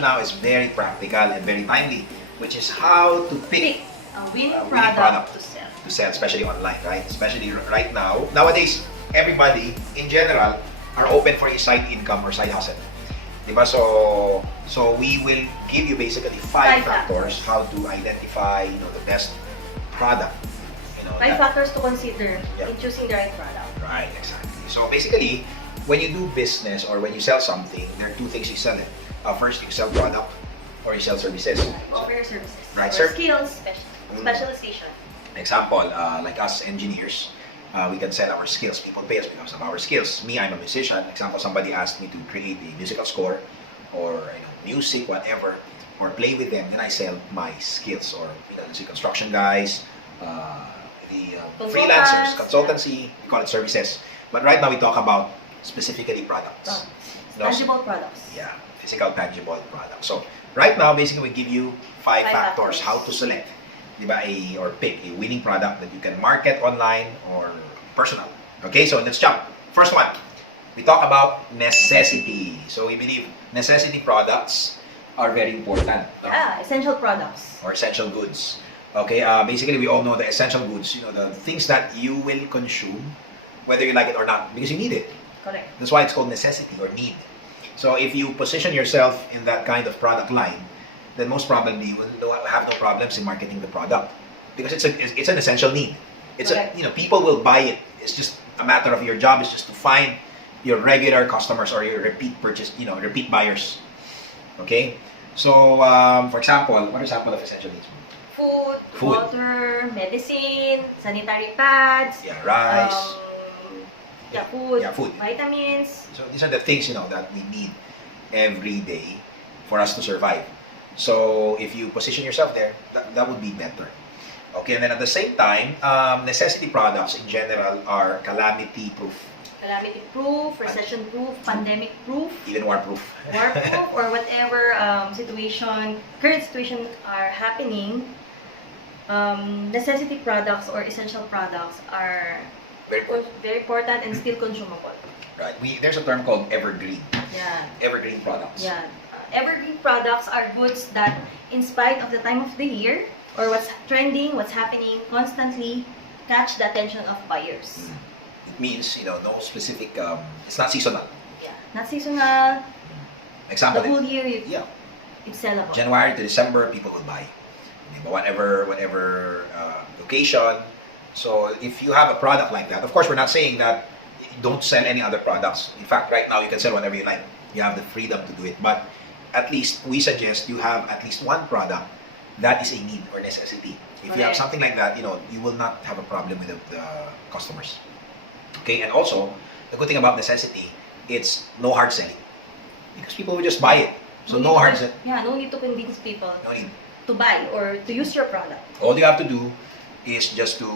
now is very practical and very timely, which is how to pick a winning winning product to sell. especially online, right? Especially right now. Nowadays, everybody in general are open for a side income or side hustle. Diba? So we will give you basically five factors how to identify, the best product. Five factors to consider Yeah. in choosing the right product. Right, exactly. So basically, when you do business or when you sell something, there are two things you sell it. First, you sell product or you sell services. Offer your services. Right, or sir. skills, specialization. Example, like us engineers, we can sell our skills. People pay us because of our skills. Me, I'm a musician. Example, somebody asked me to create a musical score or music, whatever, or play with them. Then I sell my skills. Or let's say construction guys, the freelancers, consultancy. We call it services. But right now we talk about specifically products. Tangible products. Yeah, physical, tangible products. So right now, basically, we give you five factors factors. how to select, diba, or pick a winning product that you can market online or personal. Okay, so let's jump. First one, we talk about necessity. So we believe necessity products are very important. No? Yeah, essential products. Or essential goods. Okay, basically, we all know the essential goods, the things that you will consume, whether you like it or not, because you need it. Correct. That's why it's called necessity or need. So if you position yourself in that kind of product line, then most probably you will have no problems in marketing the product because it's an essential need. It's people will buy it. It's just a matter of your job is just to find your regular customers or your repeat purchase, repeat buyers. Okay. So for example, what are example of essential needs? Food, water, medicine, sanitary pads. Yeah, rice. Food, vitamins. So these are the things that we need every day for us to survive. So if you position yourself there, that would be better. Okay, and then at the same time, necessity products in general are calamity proof. Calamity proof, recession proof, pandemic proof, even war proof. War proof, or whatever current situation are happening. Necessity products or essential products are very important and still consumable. Right. There's a term called evergreen. Yeah. Evergreen products. Yeah. Evergreen products are goods that, in spite of the time of the year or what's trending, what's happening, constantly catch the attention of buyers. It means no specific. It's not seasonal. Yeah. Not seasonal. Example. The whole year, yeah. It's sellable. January to December, people will buy. Whatever location. So if you have a product like that, of course, we're not saying that don't sell any other products. In fact, right now you can sell whatever you like. You have the freedom to do it. But at least we suggest you have at least one product that is a need or necessity. If you have something like that, you will not have a problem with the customers. Okay, and also the good thing about necessity, it's no hard selling because people will just buy it. So no hard selling. Yeah, no need to convince people. No need to buy or to use your product. All you have to do is just to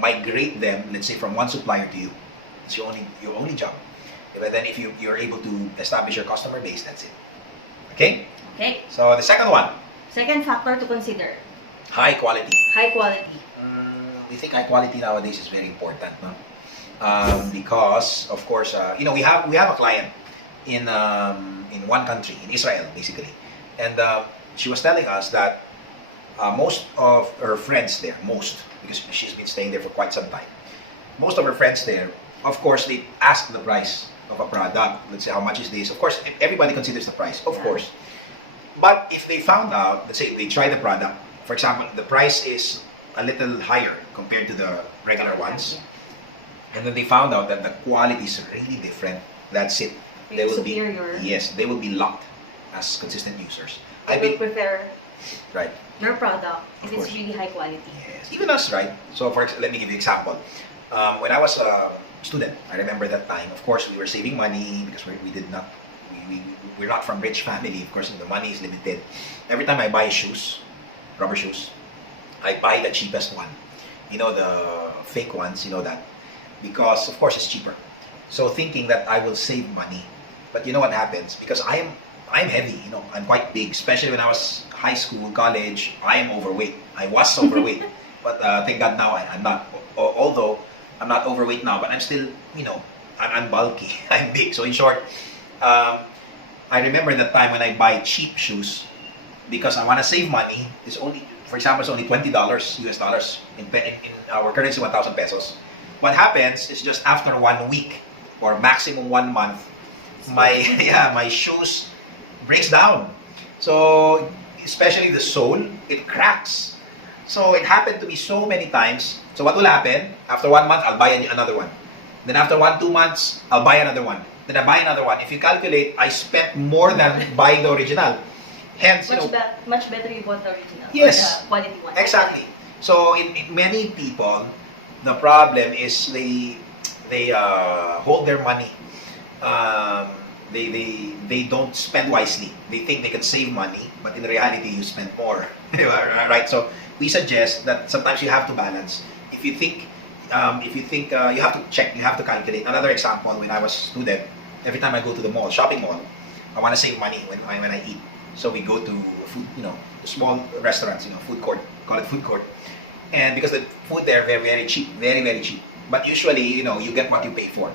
migrate them, let's say, from one supplier to you. It's your only job. But then if you're able to establish your customer base, that's it. Okay? Okay. So the second one. Second factor to consider. High quality. High quality. We think high quality nowadays is very important, no? Because of course, we have a client in one country, in Israel, basically, and she was telling us that most of her friends there, because she's been staying there for quite some time, most of her friends there, of course, they ask the price of a product. Let's say, how much is this? Of course, everybody considers the price, of course. But if they found out, let's say they try the product, for example, the price is a little higher compared to the regular ones, and then they found out that the quality is really different, that's it. They will superior. They will be locked as consistent users. I will prefer right. your product if it's really high quality. Yes, even us, right? So let me give you an example. When I was a student, I remember that time, of course, we were saving money because we're not from rich family. Of course, the money is limited. Every time I buy shoes, rubber shoes, I buy the cheapest one. The fake ones, that. Because, of course, it's cheaper. So thinking that I will save money. But you know what happens? Because I'm heavy, I'm quite big, especially when I was high school, college, I am overweight. I was overweight. But thank God now I'm not. Although I'm not overweight now, but I'm still, I'm bulky. I'm big. So in short, I remember that time when I buy cheap shoes because I want to save money. It's only, for example, it's only $20 US dollars in our currency, 1,000 pesos. What happens is just after 1 week or maximum 1 month, my my shoes breaks down. So especially the sole, it cracks. So it happened to me so many times. So what will happen? After 1 month, I'll buy another one. Then after 2 months, I'll buy another one. Then I buy another one. If you calculate, I spent more than buying the original. Hence, much better you bought the original. Yes, quality one. exactly. So in many people, the problem is they hold their money. They don't spend wisely. They think they can save money, but in reality, you spend more. Right? So we suggest that sometimes you have to balance. If you think you have to check, you have to calculate. Another example: when I was a student, every time I go to the mall, shopping mall, I want to save money when I eat. So we go to food, small restaurants, food court, call it food court, and because the food there very very cheap, very very cheap. But usually, you get what you pay for.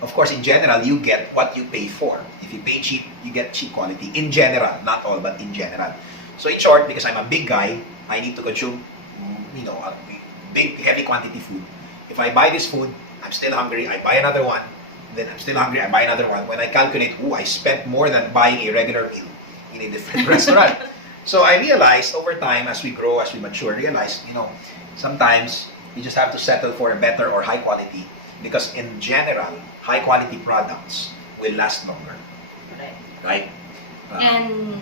Of course, in general, you get what you pay for. If you pay cheap, you get cheap quality. In general, not all, but in general. So in short, because I'm a big guy, I need to consume, a big, heavy quantity food. If I buy this food, I'm still hungry, I buy another one, then I'm still hungry, I buy another one. When I calculate, I spent more than buying a regular meal in a different restaurant. So I realized over time, as we grow, as we mature, sometimes you just have to settle for a better or high quality. Because in general, high quality products will last longer. Right? And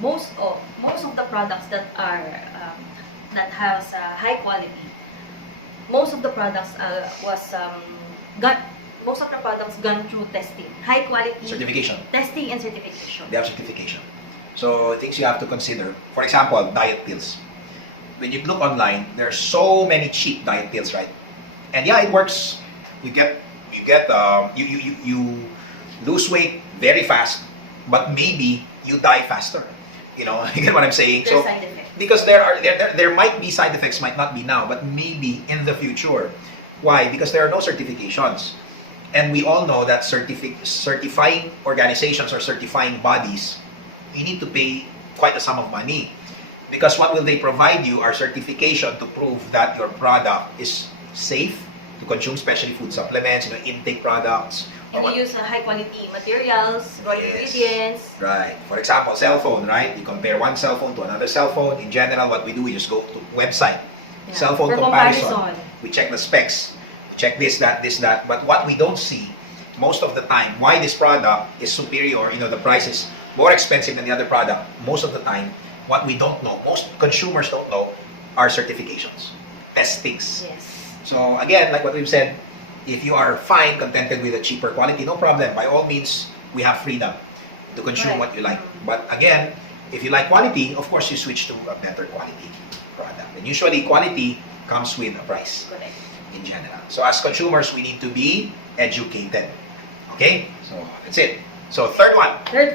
most of the products that are that has high quality, most of the products most of the products gone through testing, high quality Certification. testing and certification. They have certification. So things you have to consider. For example, diet pills. When you look online, there are so many cheap diet pills, right? And yeah, it works. You lose weight very fast, but maybe you die faster. You get what I'm saying? There's side effects. Because there might be side effects, might not be now, but maybe in the future. Why? Because there are no certifications. And we all know that certifying organizations or certifying bodies, you need to pay quite a sum of money. Because what will they provide you are certification to prove that your product is safe to consume, especially food supplements, intake products. And you use high quality materials, raw ingredients. Right. For example, cell phone, right? You compare one cell phone to another cell phone. In general, what we do, we just go to website. Yeah. Cell phone comparison. We check the specs. Check this, that. But what we don't see, most of the time, why this product is superior, the price is more expensive than the other product. Most of the time, what we don't know, most consumers don't know, are certifications, testings. Yes. So again, like what we've said, if you are fine, contented with a cheaper quality, no problem. By all means, we have freedom to consume what you like. But again, if you like quality, of course, you switch to a better quality product. And usually, quality comes with a price. Correct. In general. So as consumers, we need to be educated. Okay? So that's it. So third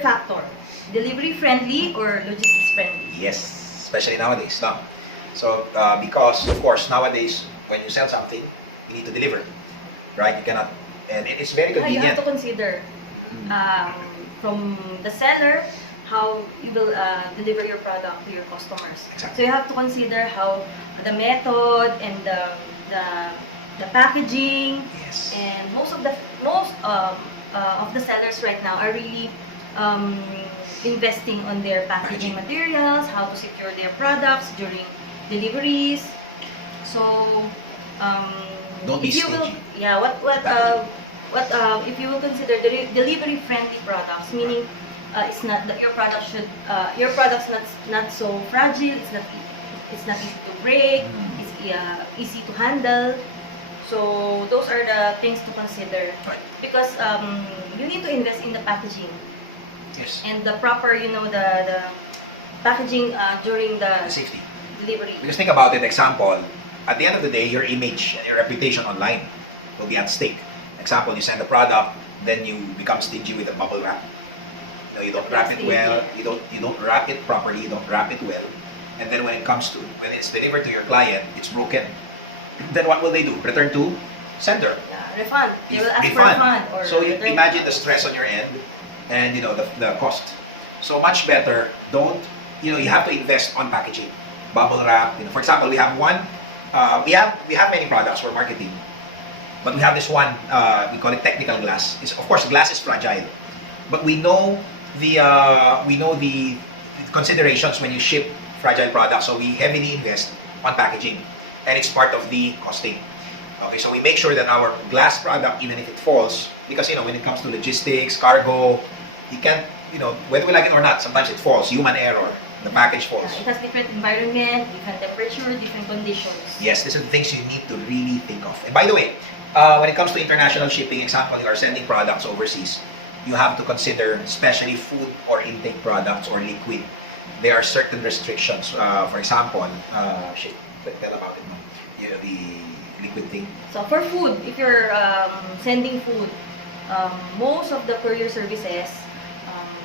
factor, delivery friendly or logistics friendly? Yes, especially nowadays. No? So because of course nowadays when you sell something, you need to deliver, right? You cannot, and it's very convenient. You have to consider from the seller how you will deliver your product to your customers. Exactly. So you have to consider how the method and the packaging. Yes. And most of the sellers right now are really investing on their packaging materials, how to secure their products during deliveries. So don't be stingy. If you will consider delivery friendly products, meaning it's not that your product's not so fragile, it's not easy to break, it's easy to handle. So those are the things to consider, right? Because you need to invest in the packaging. Yes. And the proper, the packaging during the safety delivery. Because think about it, example, at the end of the day, your image and your reputation online will be at stake. Example, you send a product, then you become stingy with a bubble wrap. You don't wrap it well, you don't wrap it properly, you don't wrap it well. And then when it's delivered to your client, it's broken. Then what will they do? Return to sender. Refund. They will ask for refund. So you imagine the stress on your end. and the cost. So much better. Don't you have to invest on packaging, bubble wrap. For example, we have one. We have many products we're marketing, but we have this one. We call it technical glass. Of course, glass is fragile, but we know the considerations when you ship fragile products. So we heavily invest on packaging, and it's part of the costing. Okay, so we make sure that our glass product, even if it falls, because when it comes to logistics, cargo, you can't, whether we like it or not, sometimes it falls, human error, the package falls. It has different environment, different temperature, different conditions. Yes, these are the things you need to really think of. And by the way, when it comes to international shipping, example, you are sending products overseas, you have to consider, especially food or intake products or liquid. There are certain restrictions. For example, tell about it. The liquid thing. So for food, if you're sending food, most of the courier services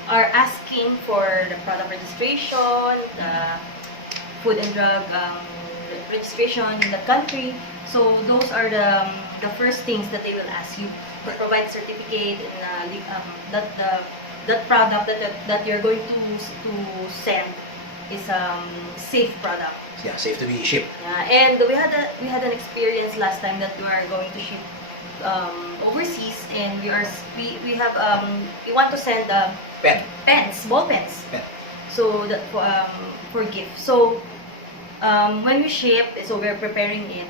are asking for the product registration, the food and drug registration in the country. So those are the first things that they will ask you to provide certificate and that product that you're going to send is safe product. Yeah, safe to be shipped. Yeah, and we had an experience last time that we are going to ship overseas, and we want to send pens, ball pens. Pen. So that for gift. So when we ship, so we're preparing it.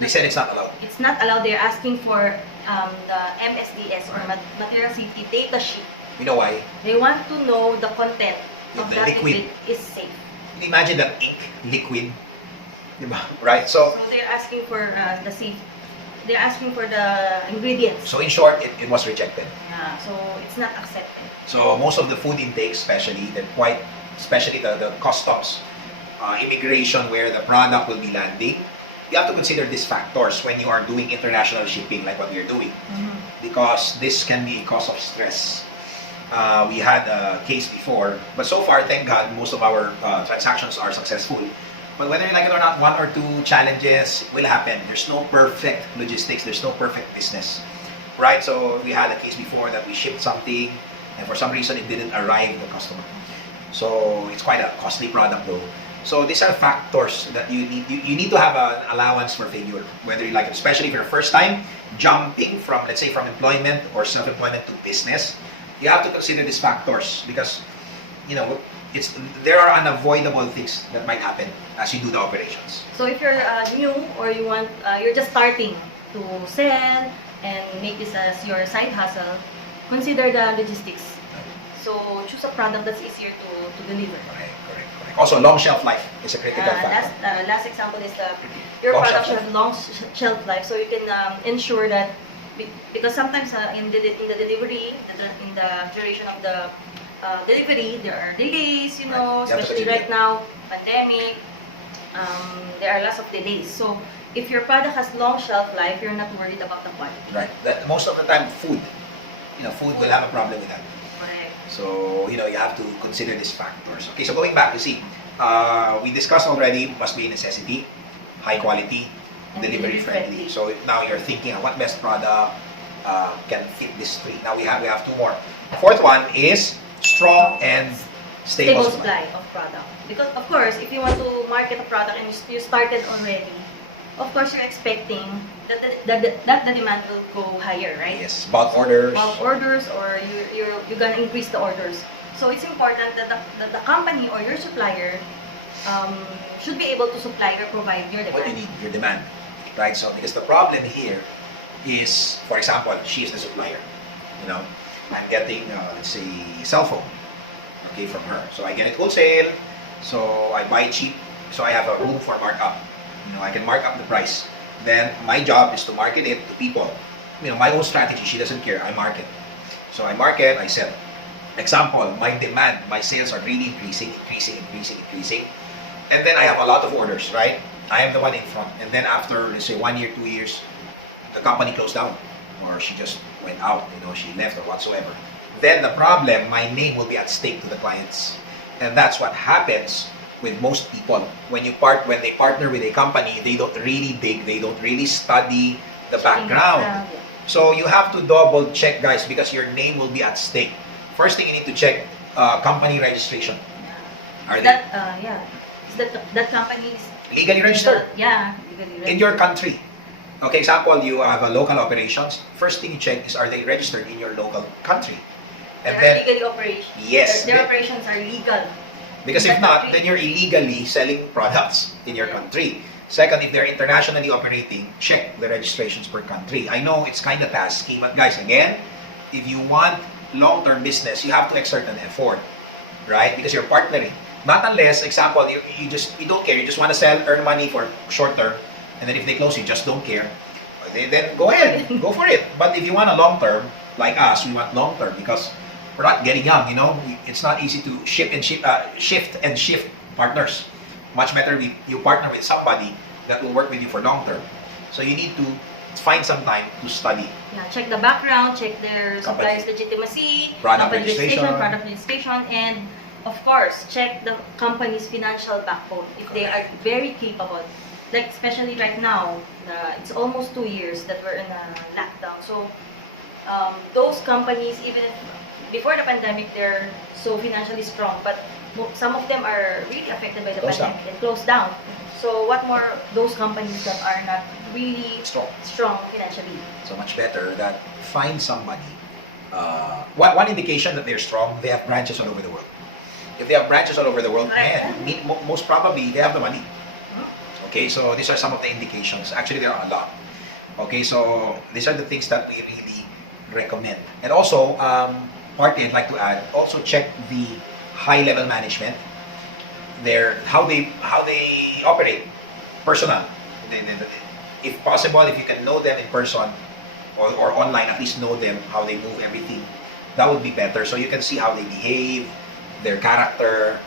They said it's not allowed. It's not allowed. They're asking for the MSDS or material safety data sheet. You know why? They want to know the content of The that liquid. is safe. Can you imagine that ink, liquid, diba? Right? So They're asking for the safe. They're asking for the ingredients. in short, it was rejected. Yeah, so it's not accepted. So most of the food intakes, especially the customs, immigration, where the product will be landing, you have to consider these factors when you are doing international shipping, like what we are doing, because this can be a cause of stress. We had a case before, but so far, thank God, most of our transactions are successful. But whether you like it or not, one or two challenges will happen. There's no perfect logistics. There's no perfect business, right? So we had a case before that we shipped something, and for some reason it didn't arrive the customer. So it's quite a costly product, though. So these are factors that you need to have an allowance for failure, whether you like it, especially if you're first time jumping from, let's say, from employment or self-employment to business. You have to consider these factors because there are unavoidable things that might happen as you do the operations. So if you're new or you're just starting to sell and make this as your side hustle, consider the logistics. So choose a product that's easier to deliver. Correct. Also, long shelf life is a critical factor. Last example is your Long product shelf should have long shelf life, so you can ensure that because sometimes in the delivery, in the duration of the delivery, there are delays, especially right now, pandemic, there are lots of delays. So if your product has long shelf life, you're not worried about the quality. Right. That most of the time, food will have a problem with that. Correct. So you have to consider these factors. Okay, so going back, you see, we discussed already, must be a necessity, high quality, And delivery friendly. So now you're thinking, what best product can fit these three? Now we have two more. Fourth one is strong and stable supply of product. Because of course, if you want to market a product and you started already, of course you're expecting that the demand will go higher, right? Yes, bulk orders. Bulk orders, or you're gonna increase the orders. So it's important that the company or your supplier should be able to supply or provide your demand. What you need, your demand, right? So because the problem here is, for example, she is the supplier. I'm getting, let's say, cell phone, okay, from her. So I get it wholesale, so I buy cheap, so I have a room for markup. I can mark up the price. Then my job is to market it to people. My own strategy, she doesn't care, I market. So I market, I sell. Example, my demand, my sales are really increasing. And then I have a lot of orders, right? I am the one in front. And then after, let's say, 1 year, 2 years, the company closed down. Or she just went out, she left or whatsoever. Then the problem, my name will be at stake to the clients. And that's what happens with most people. When they partner with a company, they don't really dig, they don't really study the background. So you have to double check, guys, because your name will be at stake. first thing you need to check company registration. Are they That yeah, is that company is legally registered yeah, legally in your registered. country? Okay, example, you have a local operations. First thing you check is, are they registered in your local country? And They are then, legally operations. yes, Their operations are legal. because in if that not, country. then you're illegally selling products in your Yeah. country. Second, if they're internationally operating, check the registrations per country. I know it's kind of tasky, but guys, again, if you want long-term business, you have to exert an effort, right? Because you're partnering. Not unless, example, you don't care. You just want to sell, earn money for short term, and then if they close, you just don't care. Then go ahead, go for it. But if you want a long term, like us, we want long term because we're not getting young. You know, it's not easy to shift and shift partners. Much better you partner with somebody that will work with you for long term. So you need to find some time to study. Yeah, check the background, check their Company. supplier's legitimacy, Product company registration. product registration, and of course, check the company's financial backbone if they are very capable. Like especially right now, it's almost 2 years that we're in a lockdown. So those companies, even if before the pandemic, they're so financially strong, but some of them are really affected by the Closed pandemic and closed down. So what more those companies that are not really strong financially? So much better that find somebody. One indication that they're strong, they have branches all over the world. If they have branches all over the world, man, most probably they have the money. Okay, so these are some of the indications. Actually, there are a lot. Okay, so these are the things that we really recommend. And also, partly I'd like to add, also check the high-level management. How they operate, personal. If possible, if you can know them in person or online, at least know them, how they move everything. That would be better. So you can see how they behave, their character.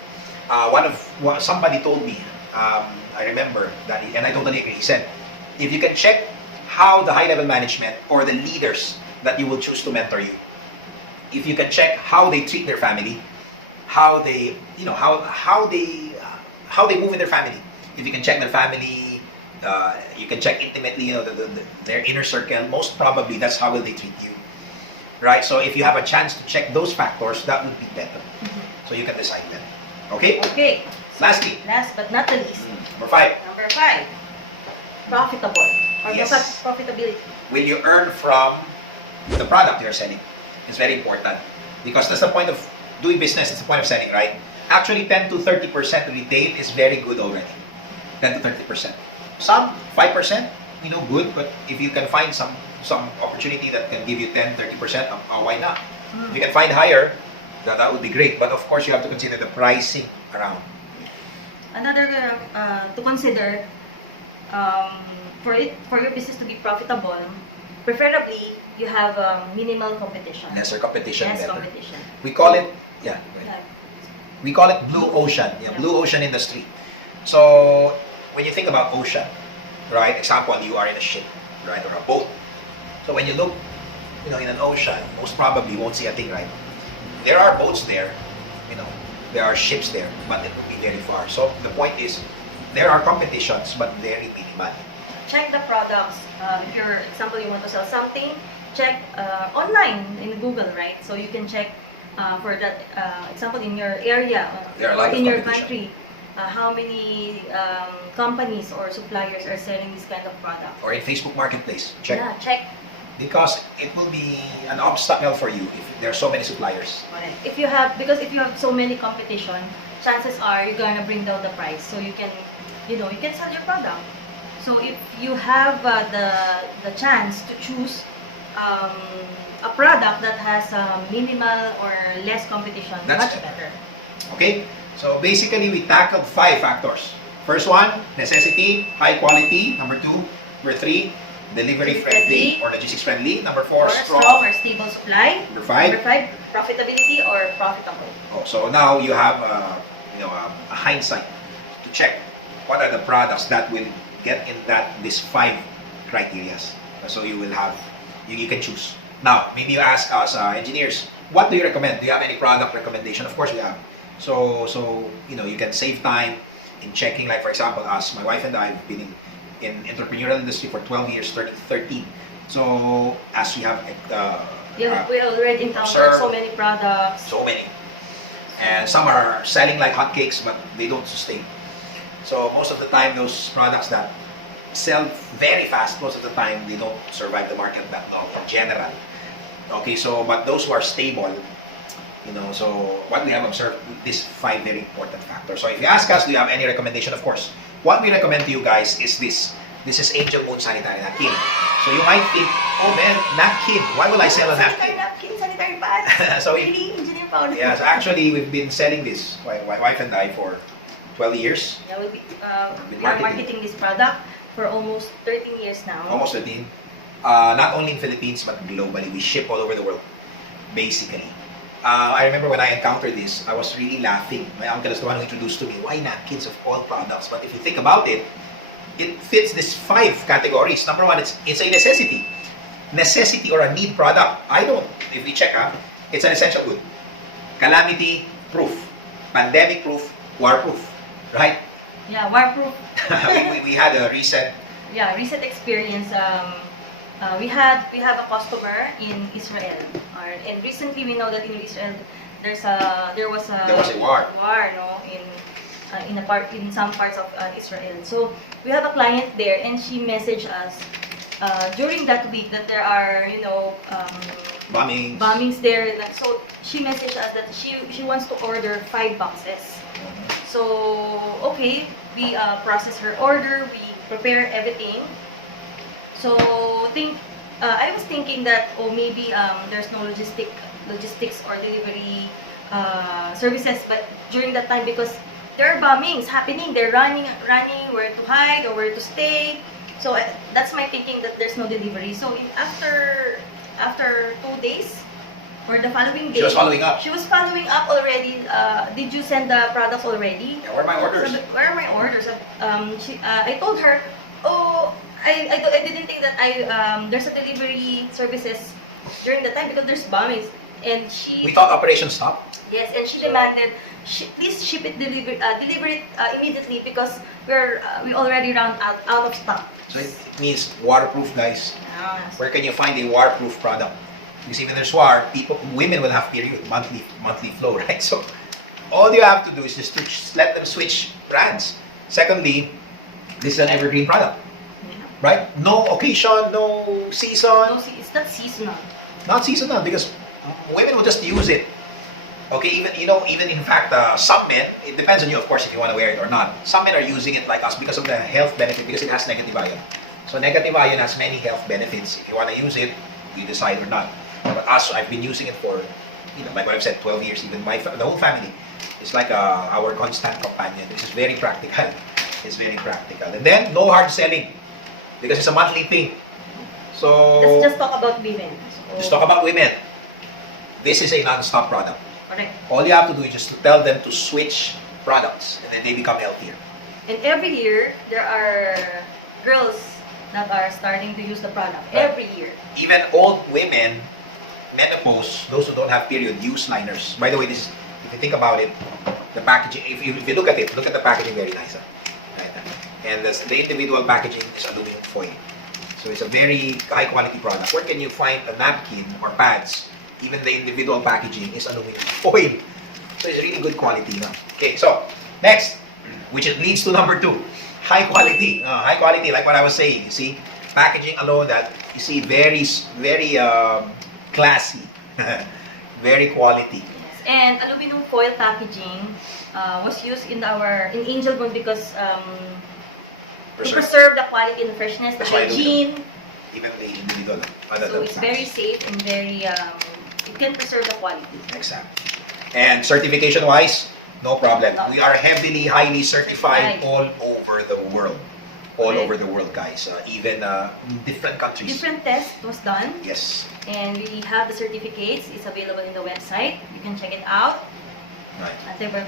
Somebody told me, I remember that, and I totally agree. He said, if you can check how the high-level management or the leaders that you will choose to mentor you, if you can check how they treat their family, how they, how they move in their family. If you can check their family, you can check intimately, their inner circle. Most probably, that's how will they treat you, right? So if you have a chance to check those factors, that would be better. So you can decide then. Okay. Okay. Lastly, Last but not the least, number 5. number 5, profitable or Yes. profitability. Will you earn from the product you're selling? It's very important because that's the point of doing business. It's the point of selling, right? Actually, 10 to 30% retail is very good already. 10 to 30%. Some 5%, good. But if you can find some opportunity that can give you 10, 30%, why not? If you can find higher, that would be great. But of course, you have to consider the pricing around. Another to consider for your business to be profitable, preferably you have minimal competition. Lesser competition, Less better. competition. We call it, yeah. Yeah. We call it blue ocean, blue ocean industry. So when you think about ocean, right? Example, you are in a ship, right, or a boat. So when you look, in an ocean, most probably you won't see a thing, right? There are boats there, there are ships there, but it would be very far. So the point is, there are competitions, but very minimal. Check the products. If you're, example, you want to sell something, check online in Google, right? So you can check for that example in your area There are a or lot of in your competition. country, how many companies or suppliers are selling this kind of product. Or in Facebook Marketplace, check. Yeah, check. Because it will be an obstacle for you if there are so many suppliers. If you have so many competition, chances are you're gonna bring down the price, so you can sell your product. So if you have the chance to choose a product that has minimal or less competition, That's much better. Okay? So basically, we tackled 5 factors. First one, necessity, high quality. Number 2, number 3, delivery friendly or logistics friendly. Number 4, Or strong or stable supply. Number 5, Profitability or profitable. so now you have a hindsight to check what are the products that will get in these 5 criteria. So you will have, you can choose. Now, maybe you ask us, engineers, what do you recommend? Do you have any product recommendation? Of course we have. So you can save time in checking. Like for example, us, my wife and I have been in entrepreneurial industry for 12 years, 13. So as we have Yeah, we already encountered observe. so many products. So many. And some are selling like hotcakes, but they don't sustain. So most of the time, those products that sell very fast, most of the time, they don't survive the market that long in general. Okay, so, but those who are stable, you know, so what we have observed, these 5 very important factors. So if you ask us, do you have any recommendation? Of course, what we recommend to you guys is this. This is Angel Moon Sanitary Napkin. So you might think, oh man, napkin, why will I sell a Sanitary napkin? napkin, sanitary pads. So Really, engineer powder. yes, actually, we've been selling this, my wife and I, for 12 years. Yeah, we Been are marketing. marketing this product for almost 13 years now. Almost 13. Not only in Philippines, but globally. We ship all over the world, basically. I remember when I encountered this, I was really laughing. My uncle is the one who introduced to me, why napkins of all products? But if you think about it, it fits these 5 categories. Number 1, it's a necessity. Necessity or a need product. If we check it's an essential good. Calamity proof. Pandemic proof. War proof. Right? Yeah, waterproof. we had a recent. Yeah, recent experience. We have a customer in Israel, and recently we know that in Israel there was a war. No, in some parts of Israel. So we have a client there, and she messaged us during that week that there are bombings there. So she messaged us that she wants to order 5 boxes. So okay, we process her order, we prepare everything. So I was thinking that maybe there's no logistics or delivery services, but during that time, because there are bombings happening, they're running where to hide or where to stay. So that's my thinking that there's no delivery. So after 2 days or the following day, She was following up. She was following up already. Did you send the products already? Yeah, where are my orders? Sabi, where are my orders? I told her, oh, I didn't think that there's a delivery services during the time because there's bombings, and We thought operation stopped. yes, and she So- demanded, please ship it, deliver it immediately because we already ran out of stock. So it means waterproof, guys. Yes. Where can you find a waterproof product? Because even there's war, women will have period, monthly flow, right? So all you have to do is just to let them switch brands. Secondly, this is an evergreen product, Yeah. right? No occasion, no season, No, it's not seasonal. not seasonal, because women will just use it. Okay, even in fact, some men, it depends on you, of course, if you want to wear it or not. Some men are using it like us because of the health benefit, because it has negative ion. So negative ion has many health benefits. If you want to use it, you decide or not. But us, I've been using it for, like what I've said, 12 years. Even the whole family. It's like our constant companion. This is very practical. It's very practical. And then, no hard selling, because it's a monthly thing. So, Let's just talk about women. So, just talk about women. This is a non-stop product. correct. All you have to do is just to tell them to switch products, and then they become healthier. And every year, there are girls that are starting to use the product. Right. Every year. Even old women, menopause, those who don't have period, use liners. By the way, this, if you think about it, the packaging, if you look at it, look at the packaging, very nice. Right? And the individual packaging is aluminum foil. So it's a very high quality product. Where can you find a napkin or pads? Even the individual packaging is aluminum foil. So it's really good quality. No? Okay, so next, which it leads to number 2, high quality. High quality, like what I was saying. You see, packaging alone, that you see very classy, very quality. Yes. And aluminum foil packaging was used in Angel Bone because to preserve the quality and the freshness, the That's why I do hygiene. Even the individual. So it's very safe and very it can preserve the quality. Exactly. And certification wise, no problem. No. We are highly certified Certified. all over the world. All Correct. over the world, guys. Even different countries. Different test was done, Yes. and we have the certificates. It's available in the website. You can check it out. Right.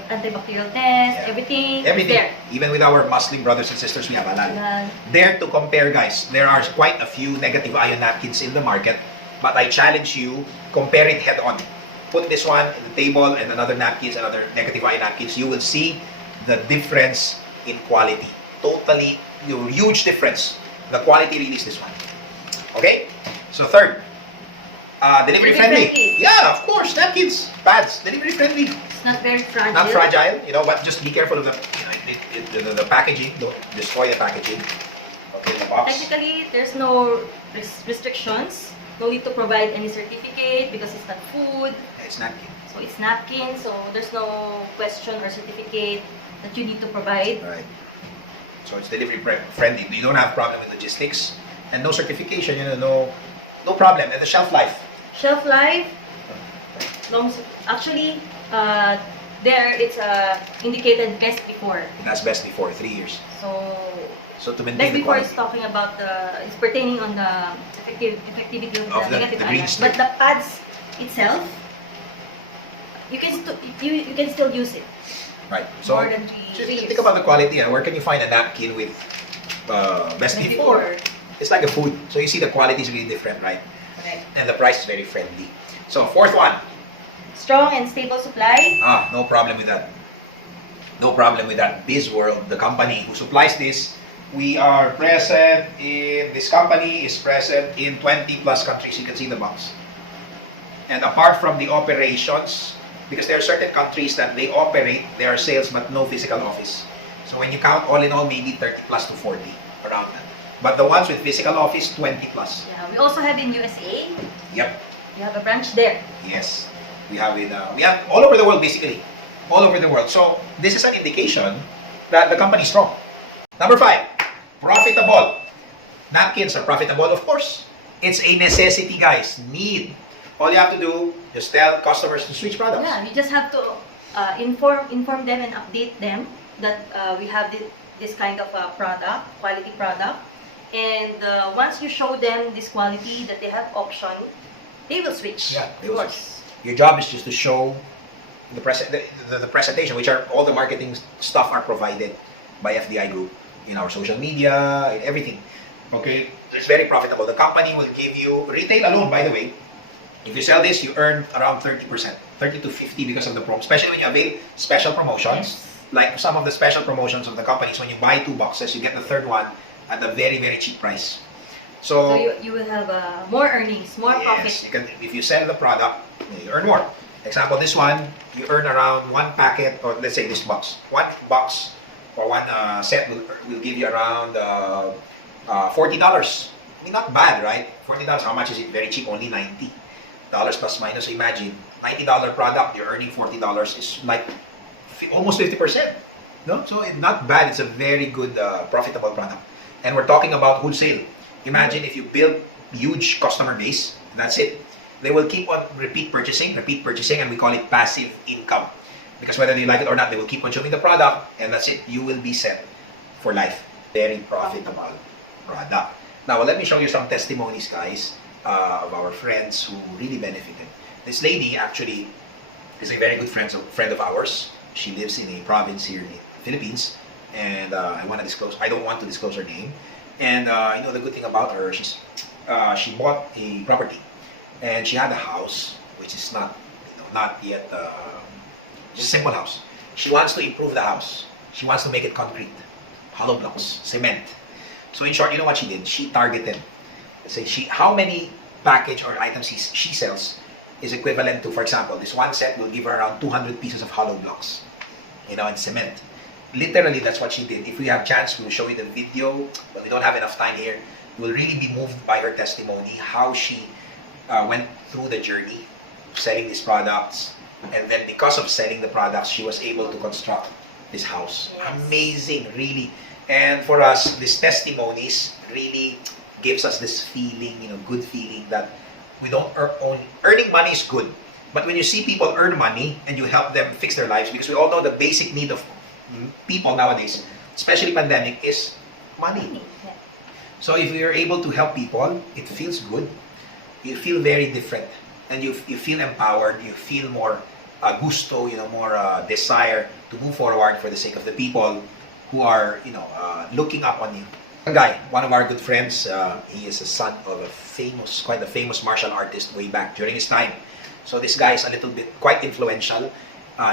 Antibacterial test, Yeah. everything. Everything. There. Even with our Muslim brothers and sisters, we have halal. Uh, There to compare, guys. There are quite a few negative ion napkins in the market, but I challenge you, compare it head on. Put this one in the table and another napkins, another negative ion napkins. You will see the difference in quality. Totally, huge difference. The quality really is this one. Okay? So third, Delivery Delivery friendly. friendly. Yeah, of course. Napkins, pads, delivery friendly. It's not very fragile. Not fragile, but just be careful of the packaging. Don't destroy the packaging. Okay, the box. Technically, there's no restrictions. No need to provide any certificate because it's not food. It's napkin. So it's napkin. So there's no question or certificate that you need to provide. Right. So it's delivery friendly. You don't have problem with logistics and no certification. No problem. And the shelf life. Shelf life, actually, there it's indicated best before. That's best before 3 years. So to maintain Best the before quality. is talking about it's pertaining on the effectivity of the negative the green ions. strip. But the pads itself, you can you can still use it. Right. So More than three years. think about the quality. Where can you find a napkin with best before? It's like a food. So you see the quality is really different, right? Correct. And the price is very friendly. So fourth one. Strong and stable supply. No problem with that. No problem with that. Bizworld, the company who supplies this, we are present in, this company is present in 20 plus countries. You can see the box. And apart from the operations, because there are certain countries that they operate, there are sales but no physical office. So when you count all in all, maybe 30 plus to 40, around that. But the ones with physical office, 20 plus. Yeah, we also have in USA. Yep. We have a branch there. Yes. We have all over the world, basically. All over the world. So this is an indication that the company is strong. Number 5, profitable. Napkins are profitable, of course. It's a necessity, guys. Need. All you have to do, just tell customers to switch products. Yeah, you just have to inform them and update them that we have this kind of product, quality product. And once you show them this quality, that they have option, they will switch. Yeah, they of will course. Your job is just to show the presentation, which are all the marketing stuff are provided by FDI Group in our social media, in everything. Okay, it's very profitable. The company will give you retail alone. By the way, if you sell this, you earn around 30%, 30 to 50 because of the promo. Especially when you avail special promotions, like some of the special promotions of the companies. When you buy 2 boxes, you get the third one at a very very cheap price. So you will have more earnings, more profit. You can, if you sell the product, you earn more. Example, this one, you earn around 1 packet, or let's say this box. 1 box or 1 set will give you around $40. I mean, not bad, right? $40, how much is it? Very cheap, only $90 plus minus. So imagine, $90 product, you're earning $40. It's like almost 50%. No? So not bad. It's a very good, profitable product. And we're talking about wholesale. Imagine if you build huge customer base, that's it. They will keep on repeat purchasing, and we call it passive income. Because whether you like it or not, they will keep on showing the product, and that's it. You will be set for life. Very profitable product. Now, let me show you some testimonies, guys, of our friends who really benefited. This lady actually is a very good friend of ours. She lives in a province here in the Philippines, and I don't want to disclose her name. And the good thing about her, she bought a property, and she had a house which is not yet just a simple house. She wants to improve the house. She wants to make it concrete, hollow blocks, cement. So in short, you know what she did? She targeted. Let's say how many package or items she sells is equivalent to, for example, this 1 set will give her around 200 pieces of hollow blocks, and cement. Literally, that's what she did. If we have chance, we'll show you the video, but we don't have enough time here. You will really be moved by her testimony, how she went through the journey of selling these products, and then because of selling the products, she was able to construct this house. Yes. Amazing, really. And for us, these testimonies really gives us this feeling, good feeling that we don't earning money is good. But when you see people earn money and you help them fix their lives, because we all know the basic need of people nowadays, especially pandemic, is money. So if you're able to help people, it feels good. You feel very different, and you feel empowered. You feel more gusto, more desire to move forward for the sake of the people who are, looking up on you. One guy, one of our good friends, he is a son of quite a famous martial artist way back during his time. So this guy is quite influential.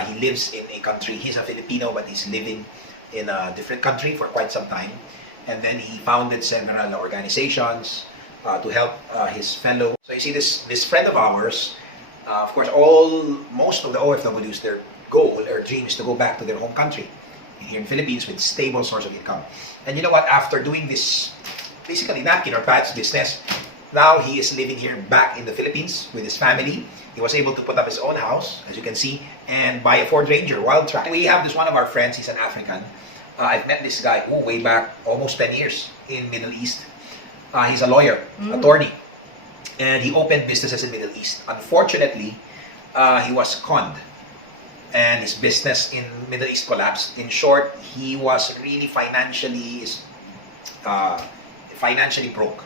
He lives in a country, he's a Filipino, but he's living in a different country for quite some time. And then he founded several organizations, to help his fellow. So you see this friend of ours, of course, most of the OFWs, their goal or dream is to go back to their home country here in Philippines with stable source of income. And you know what? After doing this, basically napkin or pads business, now he is living here back in the Philippines with his family. He was able to put up his own house, as you can see, and buy a Ford Ranger wild track. We have this one of our friends. He's an African. I've met this guy way back almost 10 years in Middle East. He's a lawyer, attorney, and he opened businesses in Middle East. Unfortunately, he was conned, and his business in Middle East collapsed. In short, he was really financially broke.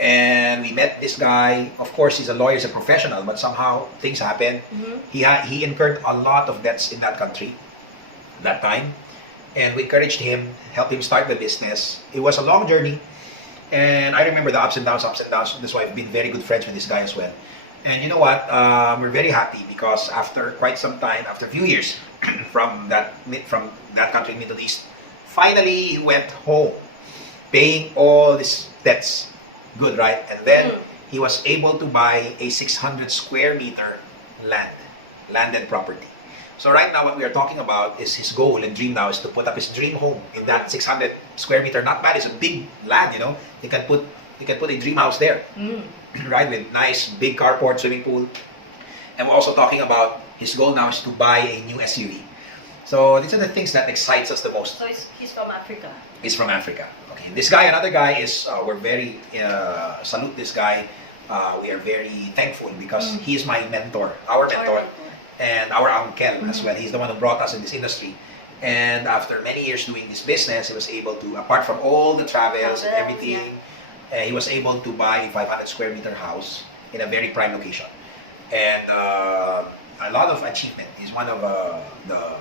And we met this guy. Of course, he's a lawyer, he's a professional, but somehow things happened. He incurred a lot of debts in that country that time. And we encouraged him, helped him start the business. It was a long journey. And I remember the ups and downs. That's why I've been very good friends with this guy as well. And you know what? We're very happy because after quite some time, after a few years from that country, Middle East, finally he went home, paying all these debts. Good, right? And then he was able to buy a 600 square meter landed property. So right now what we are talking about is his goal and dream now is to put up his dream home in that 600 square meter. Not bad, it's a big land, you know. You can put a dream house there, right? With nice big carport, swimming pool. And we're also talking about his goal now is to buy a new SUV. So these are the things that excites us the most. So he's from Africa. He's from Africa. Okay, this guy, another guy is, we're very, salute this guy. We are very thankful because he is my mentor, our mentor, and our uncle as well. He's the one who brought us in this industry. And after many years doing this business, he was able to, apart from all the travels and everything, he was able to buy a 500 square meter house in a very prime location. And a lot of achievement. He's one of the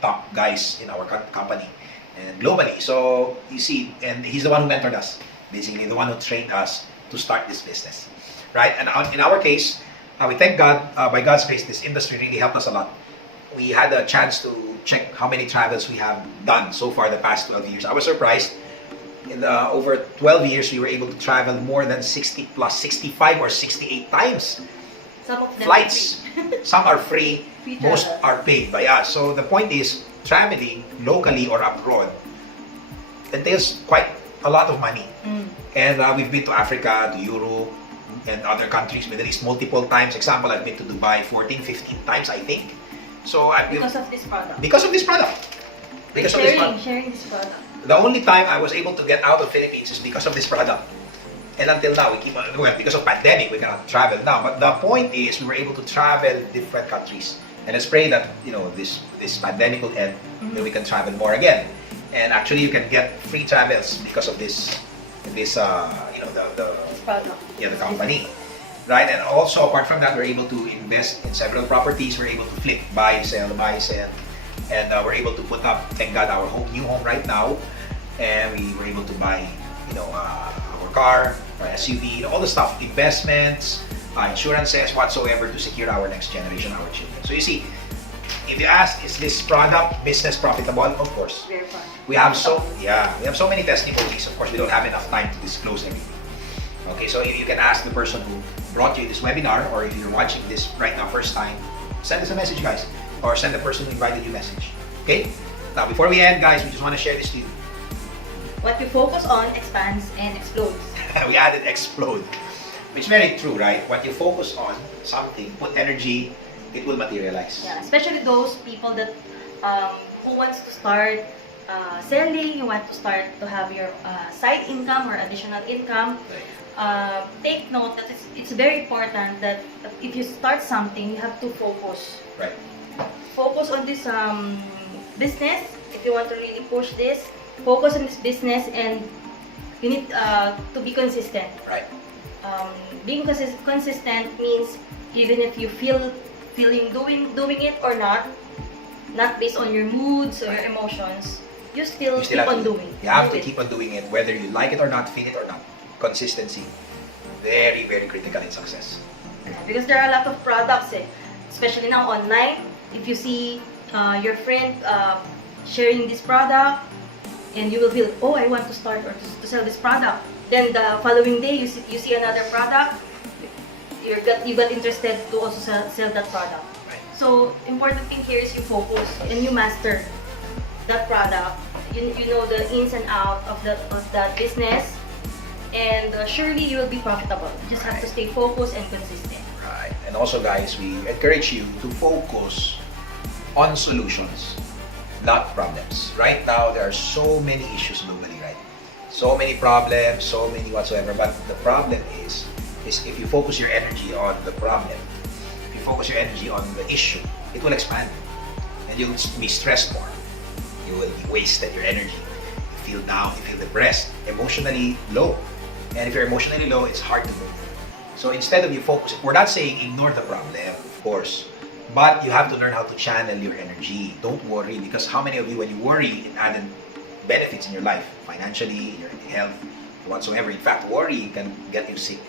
top guys in our company and globally. So you see, and he's the one who mentored us, basically the one who trained us to start this business, right? And in our case, we thank God, by God's grace, this industry really helped us a lot. We had a chance to check how many travels we have done so far the past 12 years. I was surprised. In over 12 years, we were able to travel more than 60 plus 65 or 68 times. Some of them Flights, some are free, most are paid. But yeah, so the point is, traveling locally or abroad entails quite a lot of money. And we've been to Africa, to Europe, and other countries, Middle East multiple times. Example, I've been to Dubai 14, 15 times, I think. So because of this product. Because of this product. Sharing this product. The only time I was able to get out of Philippines is because of this product. And until now, we keep on, well, because of pandemic, we cannot travel now. But the point is, we were able to travel different countries. And let's pray that, you know, this pandemic will end, then we can travel more again. And actually, you can get free travels because of this you know, the product. Yeah, the company. Right? And also, apart from that, we're able to invest in several properties. We're able to flip, buy, sell. And we're able to put up, thank God, our new home right now. And we were able to buy, you know, our car, our SUV, you know, all the stuff, investments, insurances, whatsoever, to secure our next generation, our children. So you see, if you ask, is this product business profitable? Of course. Very fun. We have so many testimonies. Of course, we don't have enough time to disclose everything. Okay, so if you can ask the person who brought you this webinar, or if you're watching this right now first time, send us a message, guys, or send the person who invited you a message. Okay? Now, before we end, guys, we just want to share this to you. What we focus on expands and explodes. We added explode, which is very true, right? What you focus on, something, put energy, it will materialize. Yeah, especially those people that who wants to start selling, you want to start to have your side income or additional income. Right. Take note that it's very important that if you start something, you have to focus. Right. Focus on this business. If you want to really push this, focus on this business, and you need to be consistent. Right. Being consistent means even if you feeling doing it or not based on your moods or your emotions, you still keep on doing. You have to keep on doing it, whether you like it or not, feel it or not. Consistency, very, very critical in success. Because there are a lot of products, especially now online. If you see your friend sharing this product, and you will feel, oh, I want to start or to sell this product. Then the following day, you see another product, you got interested to also sell that product. Right. So important thing here is you focus and you master that product. You know the ins and out of that business, and surely you will be profitable. You just have to stay focused and consistent. Right. And also, guys, we encourage you to focus on solutions, not problems. Right now, there are so many issues globally, right? So many problems, so many whatsoever. But the problem is if you focus your energy on the problem, if you focus your energy on the issue, it will expand, and you'll be stressed more. You will be wasted your energy. You feel down, you feel depressed, emotionally low. And if you're emotionally low, it's hard to move. So instead of you focus, we're not saying ignore the problem, of course, but you have to learn how to channel your energy. Don't worry, because how many of you, when you worry, it added benefits in your life, financially, your health, whatsoever. In fact, worry can get you sick,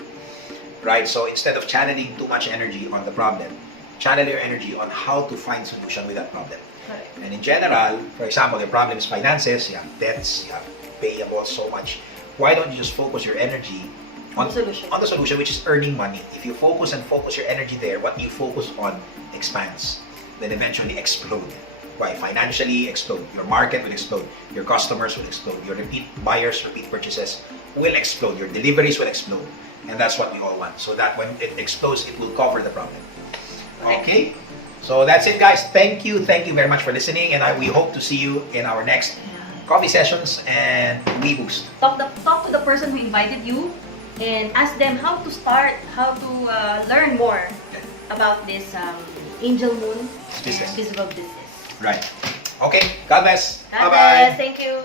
right? So instead of channeling too much energy on the problem, channel your energy on how to find solution with that problem. Correct. And in general, for example, your problem is finances, you have debts, you have payables, so much. Why don't you just focus your energy on the solution, which is earning money? If you focus your energy there, what you focus on expands, then eventually explode. Why? Financially explode. Your market will explode. Your customers will explode. Your repeat buyers, repeat purchases will explode. Your deliveries will explode. And that's what we all want. So that when it explodes, it will cover the problem. Okay? So that's it, guys. Thank you very much for listening, and we hope to see you in our next coffee sessions and We Boost. Talk to the person who invited you and ask them how to start, how to learn more about this Angel Moon Business. and Visible Business. Right. Okay. God bless. God Bye-bye. bless. Thank you.